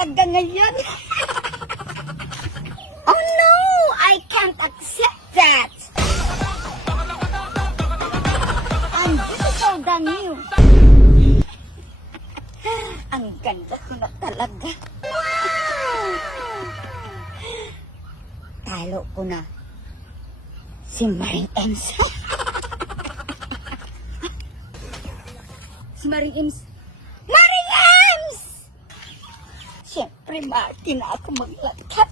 talaga ngayon. Oh no! I can't accept that! I'm beautiful than you. Ang ganda ko na talaga. Talo ko na si Maring Ems. Si Maring Ems. Maring Ems! Siyempre, mati na ako maglakad.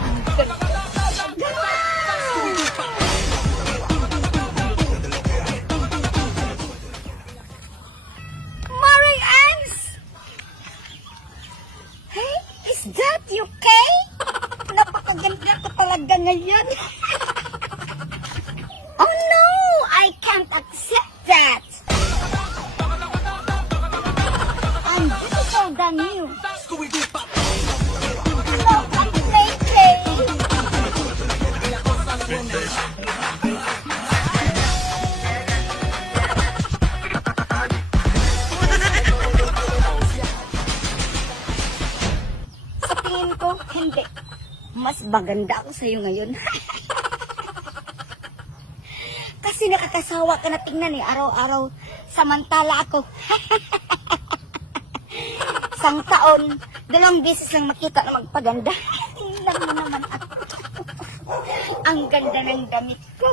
Ang ganda talaga. Maring Ems! Hey, is that you, Kay? Napakaganda ko talaga ngayon. Oh no! I can't accept that! I'm beautiful than you. Hello, I'm Kay. Sa tingin ko, hindi. Mas maganda ako sa'yo ngayon. Kasi nakakasawa ka na tingnan eh, araw-araw. Samantala ako. Isang taon, 2 beses lang makita na magpaganda. Tingnan mo naman ako. Ang ganda ng damit ko.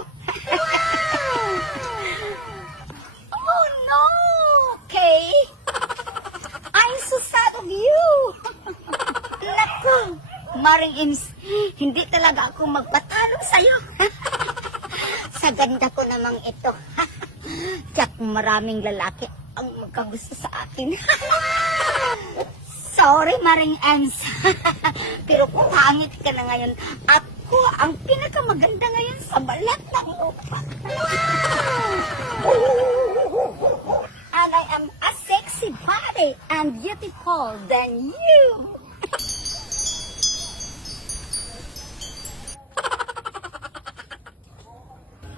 Oh no! Okay. I'm so sad of you. Naku, Maring Ems, hindi talaga ako magpatalo sa'yo. Sa ganda ko namang ito. Tiyak maraming lalaki ang magkagusto sa akin. Sorry, Maring Ems. Pero kung hangit ka na ngayon, ako ang pinakamaganda ngayon sa balat ng lupa. And I am a sexy body and beautiful than you.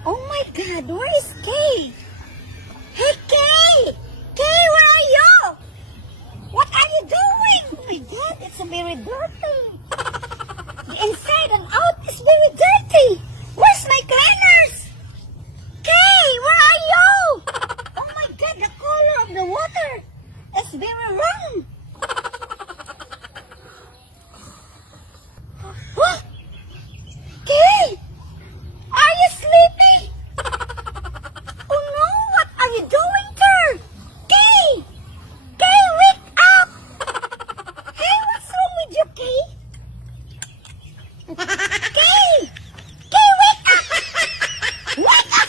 Oh my God, where is Kay? Hey, Kay! Kay, where are you? What are you doing? Oh my God, it's very dirty. The inside and out is very dirty. Where's my cleaners? Kay, where are you? Oh my God, the color of the water is very wrong. What? Kay! Are you sleeping? Oh no, what are you doing there? Kay! Kay, wake up! Hey, what's wrong with you, Kay? Kay! Kay, wake up! Wake up!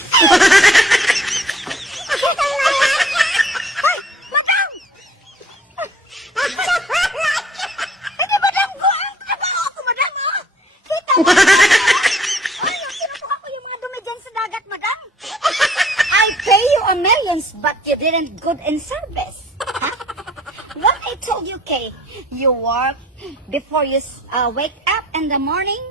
Ay, madam! Hindi, madam ko! Ang trabaho ako, madam, oh! Kita mo! Ay, kinukuha ko yung mga dumi dyan sa dagat, madam. I pay you a millions, but you didn't good in service. Huh? What I told you, Kay, you work before you wake up in the morning,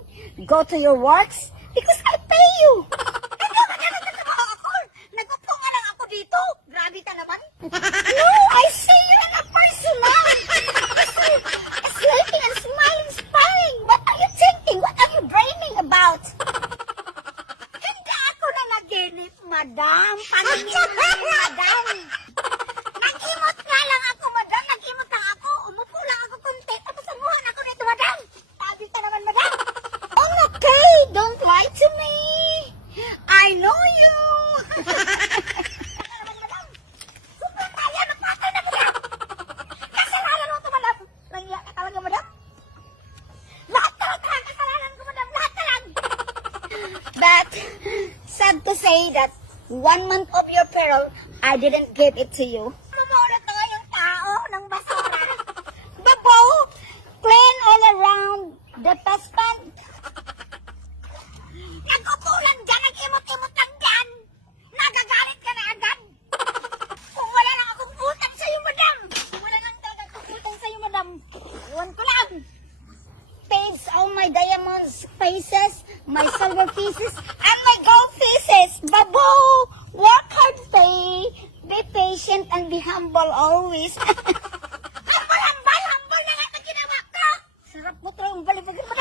go to your works, because I pay you. Hindi ba na nagtatrabaho ako? Nagpupo nga lang ako dito. Grabe ka naman. No, I see you in a personal. Sleeping and smiling, smiling. What are you thinking? What are you dreaming about? Hindi ako na naginip, madam. Paningin mo yun, madam. Nag-imot nga lang ako, madam. Nag-imot lang ako. Umupo lang ako konti. Tapos amuhan ako nito, madam. Sabi ka naman, madam. Oh, okay. Don't lie to me. I know you. Madam, sobrang kaya ng patay na, madam. Kasalanan mo ito, madam. Langya ka talaga, madam. Lahat talaga ang kasalanan ko, madam. Lahat talaga. But, sad to say that 1 month of your peril, I didn't give it to you. Mumuna to yung tao ng basura. Babo, clean all around the dustpan. Nag-upulan dyan, nag-imot-imot lang dyan. Nagagalit ka na agad. Kung wala lang akong utang sa'yo, madam. Kung wala lang daw nagpuputang sa'yo, madam. Iwan ko lang. Pays all my diamonds faces, my silver pieces, and my gold pieces. Babo, work hard, pay. Be patient and be humble always. Humble na nga ito ginawa ko. Sarap mo talagang balibagin mo.